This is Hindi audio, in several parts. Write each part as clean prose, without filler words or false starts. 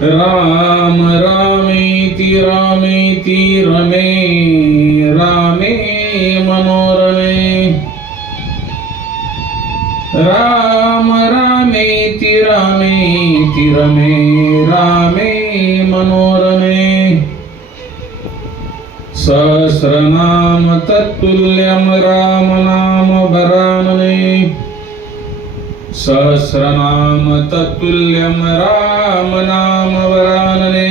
राम रामेति रामेति रमे रामे मनोरमे। राम रामेति रामेति रमे रामे मनोरमे। सहस्रनाम तत्तुल्यं राम नाम वरानने। सहस्रनाम तत्तुल्यं राम नाम वरानने।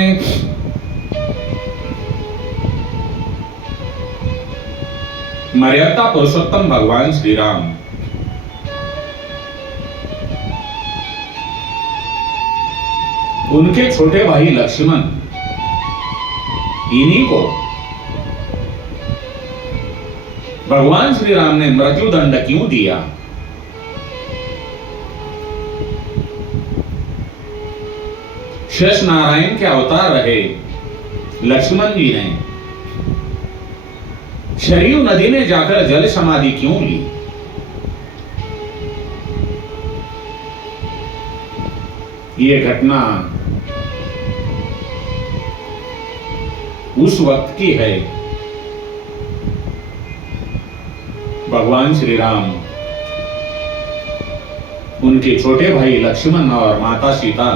मर्यादा पुरुषोत्तम भगवान श्री राम उनके छोटे भाई लक्ष्मण इन्हीं को भगवान श्री राम ने मृत्यु दंड क्यों दिया? शेष नारायण के अवतार रहे लक्ष्मण जी ने शरयू नदी में जाकर जल समाधि क्यों ली? ये घटना उस वक्त की है भगवान श्री राम उनके छोटे भाई लक्ष्मण और माता सीता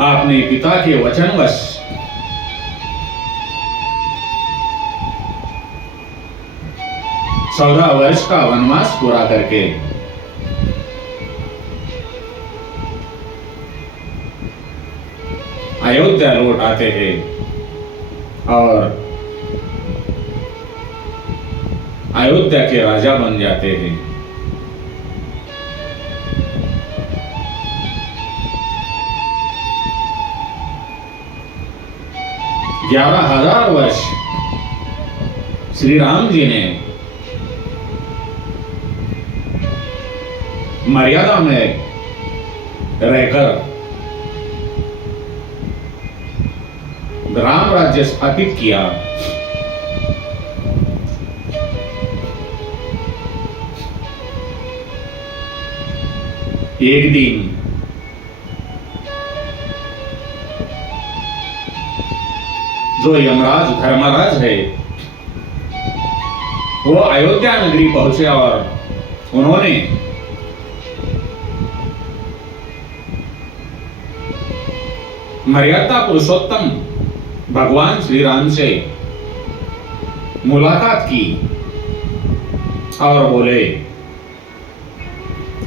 आपने पिता के वचनवश 14 वर्ष का वनवास पूरा करके अयोध्या लौट आते हैं और अयोध्या के राजा बन जाते हैं। 11,000 वर्ष श्री राम जी ने मर्यादा में रहकर राम राज्य स्थापित किया। एक दिन जो यमराज धर्मराज है वो अयोध्या नगरी पहुंचे और उन्होंने मर्यादा पुरुषोत्तम भगवान श्री राम से मुलाकात की और बोले,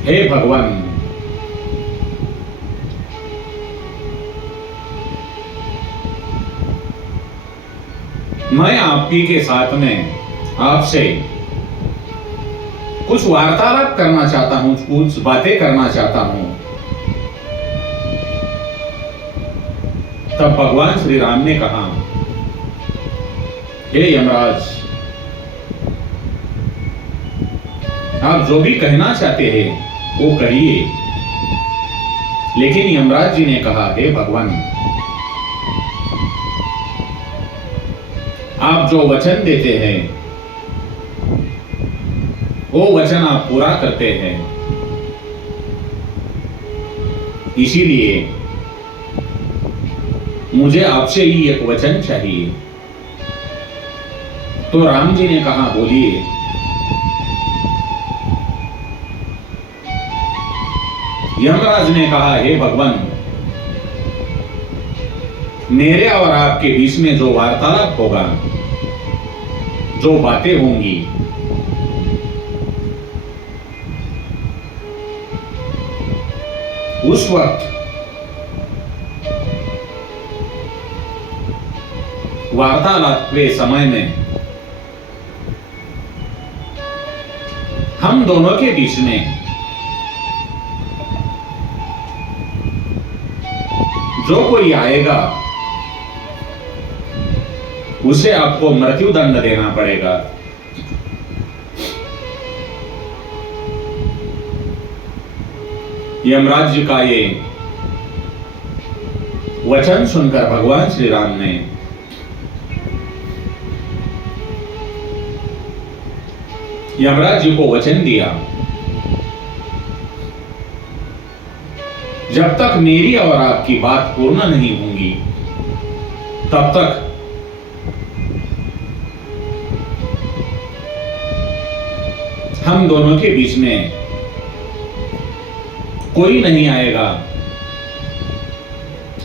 हे भगवान, मैं आपकी के साथ में आपसे कुछ वार्तालाप करना चाहता हूं, कुछ बातें करना चाहता हूं। तब भगवान श्री राम ने कहा, हे यमराज, आप जो भी कहना चाहते हैं वो कहिए। लेकिन यमराज जी ने कहा, हे भगवान, आप जो वचन देते हैं वो वचन आप पूरा करते हैं, इसीलिए मुझे आपसे ही एक वचन चाहिए। तो राम जी ने कहा, बोलिए। यमराज ने कहा, हे भगवान, मेरे और आपके बीच में जो वार्तालाप होगा, जो बातें होंगी, उस वक्त वार्तालाप के समय में हम दोनों के बीच में जो कोई आएगा उसे आपको मृत्यु दंड देना पड़ेगा। यमराज जी का ये वचन सुनकर भगवान श्री राम ने यमराज जी को वचन दिया, जब तक मेरी और आपकी बात पूर्ण नहीं होंगी तब तक हम दोनों के बीच में कोई नहीं आएगा,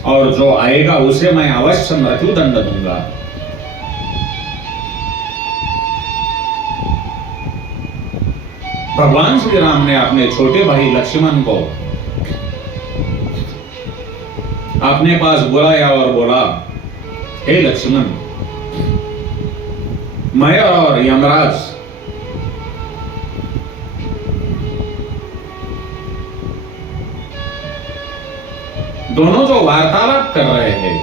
और जो आएगा उसे मैं अवश्य मृत्यु दंड दूंगा। भगवान श्री राम ने अपने छोटे भाई लक्ष्मण को अपने पास बुलाया और बोला, हे लक्ष्मण, मैं और यमराज दोनों जो वार्तालाप कर रहे हैं,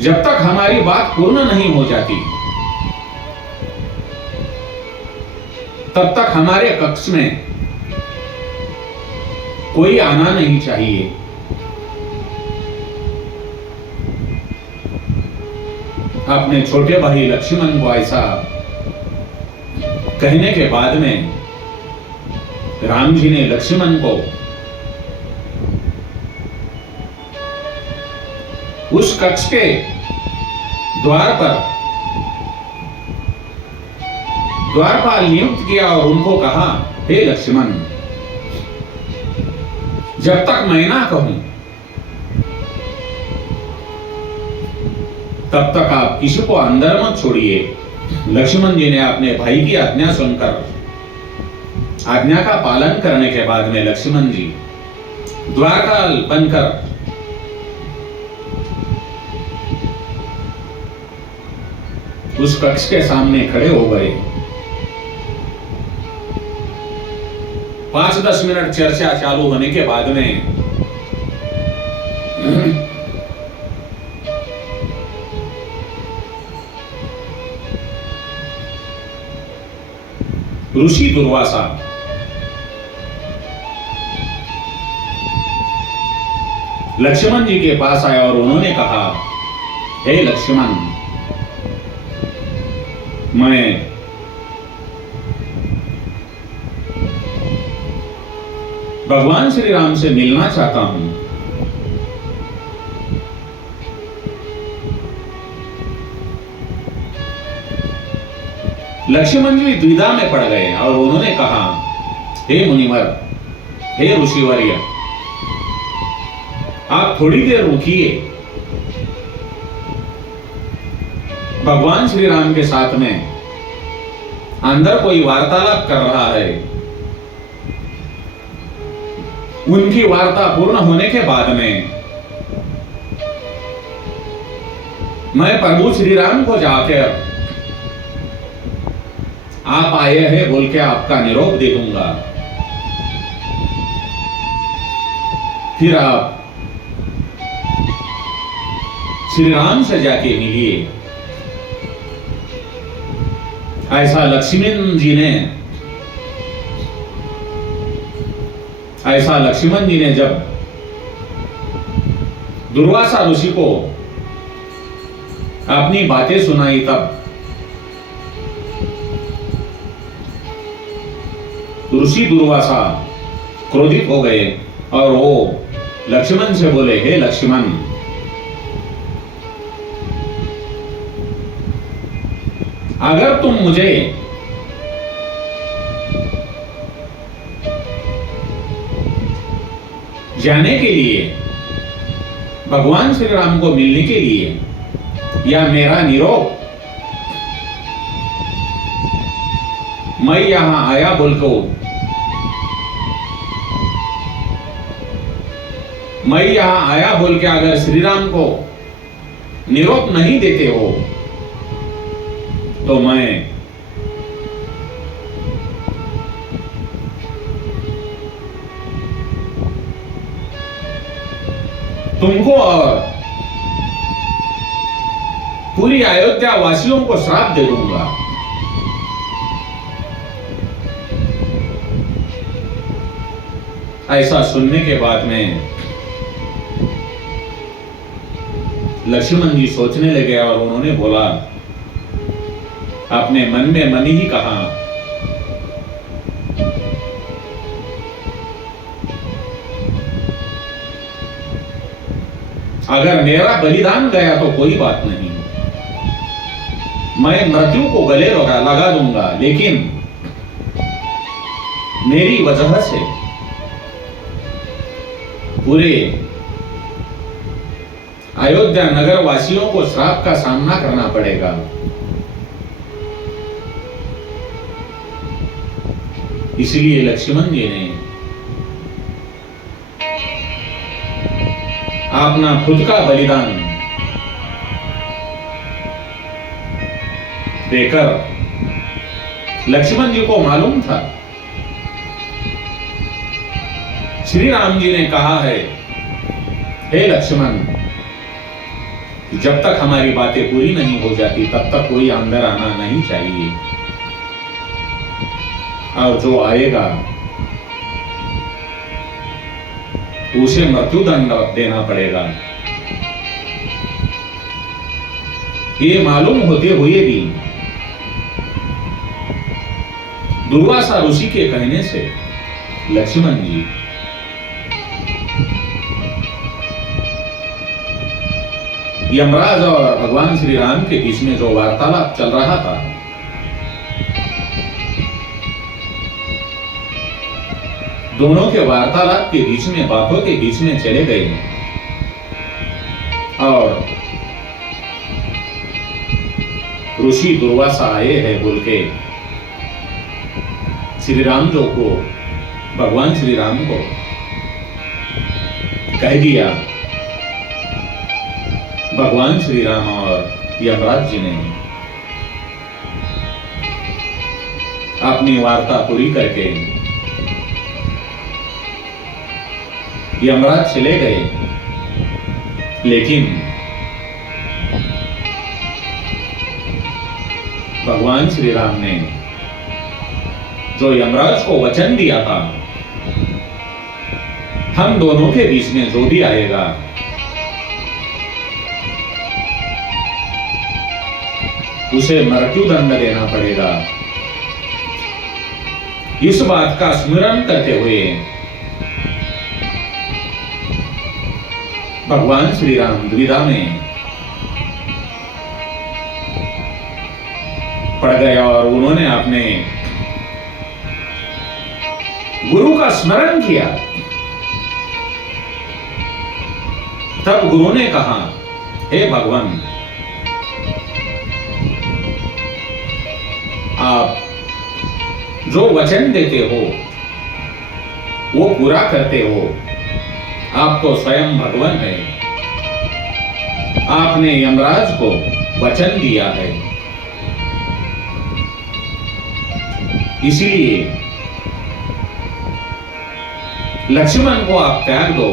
जब तक हमारी बात पूर्ण नहीं हो जाती तब तक हमारे कक्ष में कोई आना नहीं चाहिए। अपने छोटे भाई लक्ष्मण को ऐसा कहने के बाद में राम जी ने लक्ष्मण को उस कक्ष के द्वारपाल नियुक्त किया और उनको कहा, हे लक्ष्मण, जब तक मैं ना कहूं तब तक आप किसी को अंदर मत छोड़िए। लक्ष्मण जी ने अपने भाई की आज्ञा सुनकर आज्ञा का पालन करने के बाद में लक्ष्मण जी द्वारपाल बनकर उस कक्ष के सामने खड़े हो गए। 5-10 मिनट चर्चा चालू होने के बाद में ऋषि दुर्वासा लक्ष्मण जी के पास आया और उन्होंने कहा, हे लक्ष्मण, मैं भगवान श्री राम से मिलना चाहता हूं। लक्ष्मण जी द्विधा में पड़ गए और उन्होंने कहा, हे मुनिवर, हे ऋषिवर्य, आप थोड़ी देर रुकिए। भगवान श्री राम के साथ में अंदर कोई वार्तालाप कर रहा है। उनकी वार्ता पूर्ण होने के बाद में मैं प्रभु श्री राम को जाकर आप आए हैं बोल के आपका निरोप दे दूंगा। फिर आप श्री राम से जाके मिलिए। ऐसा लक्ष्मण जी ने जब दुर्वासा ऋषि को अपनी बातें सुनाई तब ऋषि दुर्वासा क्रोधित हो गए और वो लक्ष्मण से बोले, हे लक्ष्मण, अगर तुम मुझे जाने के लिए, भगवान श्री राम को मिलने के लिए, या मेरा निरोप मैं यहां आया बोलकर बोल के अगर श्री राम को निरोप नहीं देते हो तो मैं तुमको और पूरी अयोध्या वासियों को श्राप दे दूंगा। ऐसा सुनने के बाद में लक्ष्मण जी सोचने लगे और उन्होंने बोला, अपने मन में मन ही कहा, अगर मेरा बलिदान गया तो कोई बात नहीं, मैं मृत्यु को गले लगा दूंगा, लेकिन मेरी वजह से पूरे अयोध्या नगर वासियों को श्राप का सामना करना पड़ेगा। इसलिए लक्ष्मण जी ने अपना खुद का बलिदान देकर, लक्ष्मण जी को मालूम था, श्री राम जी ने कहा है, हे लक्ष्मण, जब तक हमारी बातें पूरी नहीं हो जाती तब तक कोई अंदर आना नहीं चाहिए, और जो आएगा उसे मृत्युदंड देना पड़ेगा। ये मालूम होते हुए भी दुर्वासा ऋषि के कहने से लक्ष्मण जी यमराज और भगवान श्री राम के बीच में जो वार्तालाप चल रहा था, दोनों के वार्तालाप के बीच में, बातों के बीच में चले गए और ऋषि दुर्वासा आए हैं बोल के श्री राम जी को, भगवान श्री राम को कह दिया। भगवान श्री राम और यमराज जी ने अपनी वार्ता पूरी करके यमराज चले गए, लेकिन भगवान श्री राम ने जो यमराज को वचन दिया था, हम दोनों के बीच में जो भी आएगा उसे मृत्युदंड देना पड़ेगा, इस बात का स्मरण करते हुए भगवान श्री राम दुविधा में पड़ गए और उन्होंने अपने गुरु का स्मरण किया। तब गुरु ने कहा, हे भगवान, आप जो वचन देते हो वो पूरा करते हो, आप तो स्वयं भगवान है, आपने यमराज को वचन दिया है, इसीलिए लक्ष्मण को आप त्याग दो।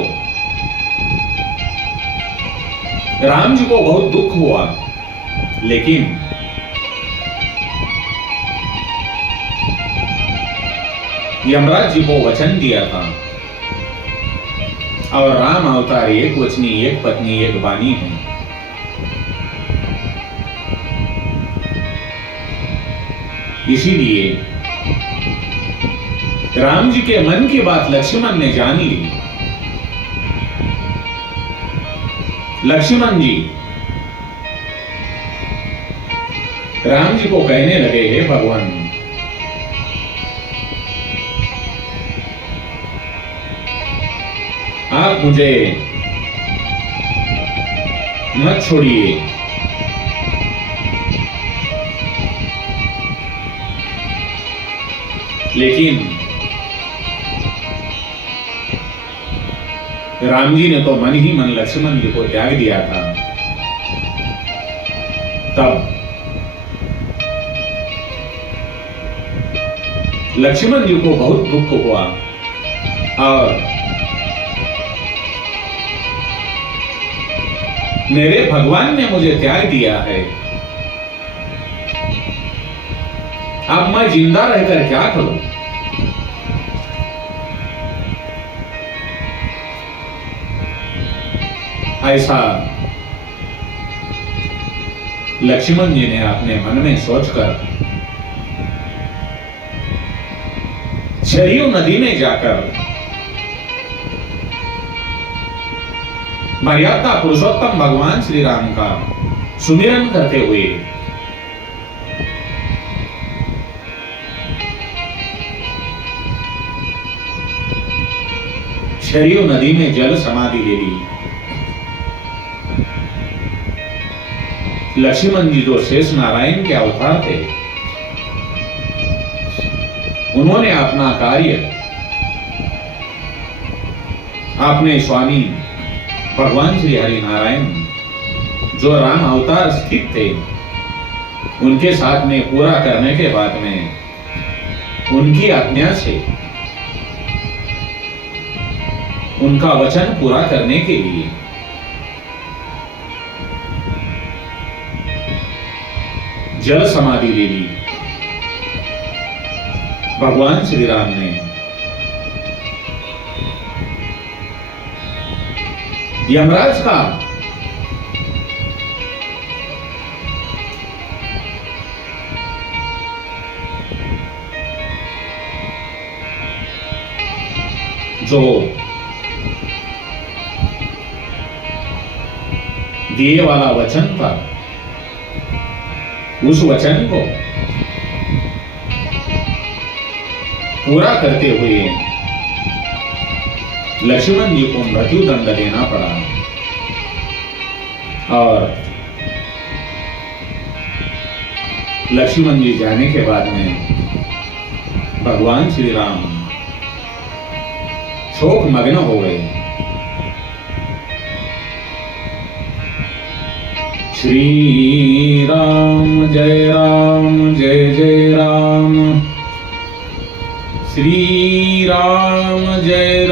राम जी को बहुत दुख हुआ, लेकिन यमराज जी को वचन दिया था, और राम अवतार एक वचनी, एक पत्नी, एक वाणी है। इसीलिए राम जी के मन की बात लक्ष्मण ने जान ली। लक्ष्मण जी राम जी को कहने लगे, हे भगवान, आप मुझे मत छोड़िए, लेकिन राम जी ने तो मन ही मन लक्ष्मण जी को त्याग दिया था। तब लक्ष्मण जी को बहुत दुख हुआ और मेरे भगवान ने मुझे त्याग दिया है, अब मैं जिंदा रहकर क्या करूं? ऐसा लक्ष्मण जी ने अपने मन में सोचकर सरयू नदी में जाकर मर्यादा पुरुषोत्तम भगवान श्री राम का सुमिरन करते हुए सरयू नदी में जल समाधि ले ली। लक्ष्मण जी जो शेष नारायण के अवतार थे, उन्होंने अपना कार्य अपने स्वामी भगवान श्री हरि नारायण जो राम अवतार स्थित थे उनके साथ में पूरा करने के बाद में उनकी आज्ञा से उनका वचन पूरा करने के लिए जल समाधि ले ली। भगवान श्री राम ने यमराज का जो दिए वाला वचन था, उस वचन को पूरा करते हुए लक्ष्मण जी को मृत्यु दंड देना पड़ा। और लक्ष्मण जी जाने के बाद में भगवान श्री राम शोक मग्न हो गए। श्री राम जय जय राम, श्री राम जय